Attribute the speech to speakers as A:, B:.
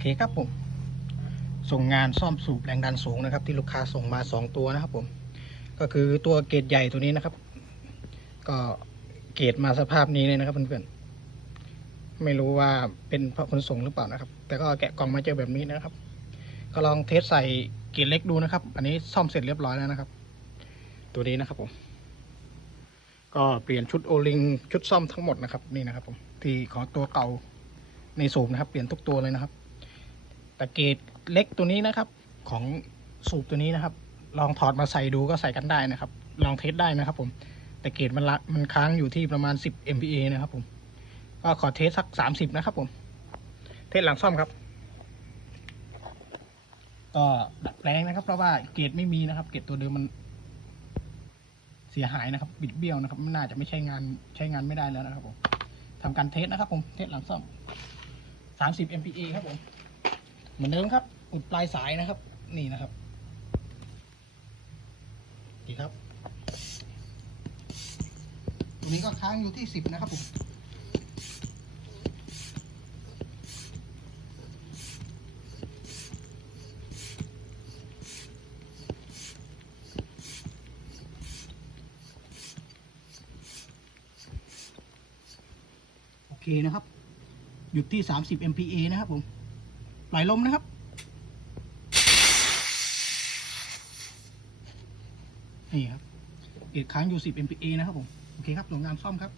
A: เคครับผม ส่งงานซ่อมสูบแรงดันสูงนะครับ ที่ลูกค้าส่งมา 2 ตัวนะครับผม ก็คือตัวเกรดใหญ่ตัวนี้นะครับ ก็เกรดมาสภาพนี้เลยนะครับเพื่อนๆ ไม่รู้ว่าเป็นเพราะขนส่งหรือเปล่านะครับ แต่ก็แกะกล่องมาเจอแบบนี้นะครับ ก็ลองเทสใส่เกรดเล็กดูนะครับ อันนี้ซ่อมเสร็จเรียบร้อยแล้วนะครับ ตัวนี้นะครับผม ก็เปลี่ยนชุดโอลิงชุดซ่อมทั้งหมดนะครับนี่นะครับผมที่ของตัวเก่าในสูบนะครับ เปลี่ยนทุกตัวเลยนะครับ แต่เกรดเล็กตัวนี้นะครับ ของสูบตัวนี้นะครับ ลองถอดมาใส่ดูก็ใส่กันได้นะครับ ลองเทสได้นะครับ ผมแต่เกรดมันละมันค้างอยู่ที่ประมาณ 10 MPa นะครับ ผมก็ขอเทสสัก 30 นะครับ ผม เทสหลังซ่อมครับ ก็ดัดแปลงนะครับ เพราะว่าเกรดไม่มีนะครับ เกรดตัวเดิมมัน เสียหายนะครับ บิดเบี้ยวนะครับมันน่าจะไม่ใช้งานใช้งานไม่ได้แล้วนะครับ ผมทำการเทสนะครับ ผมเทสหลังซ่อม 30 MPa ครับผม เหมือนเดิมครับ อุดปลายสายนะครับ นี่นะครับดีครับตัวนี้ก็ค้างอยู่ที่10นะครับผมโอเคนะครับหยุดที่ 30 MPa นะครับผม ไหลลมนะครับ นี่ครับเกรดค้างอยู่ 10 MPa นะครับผม โอเคครับส่งงานซ่อมครับ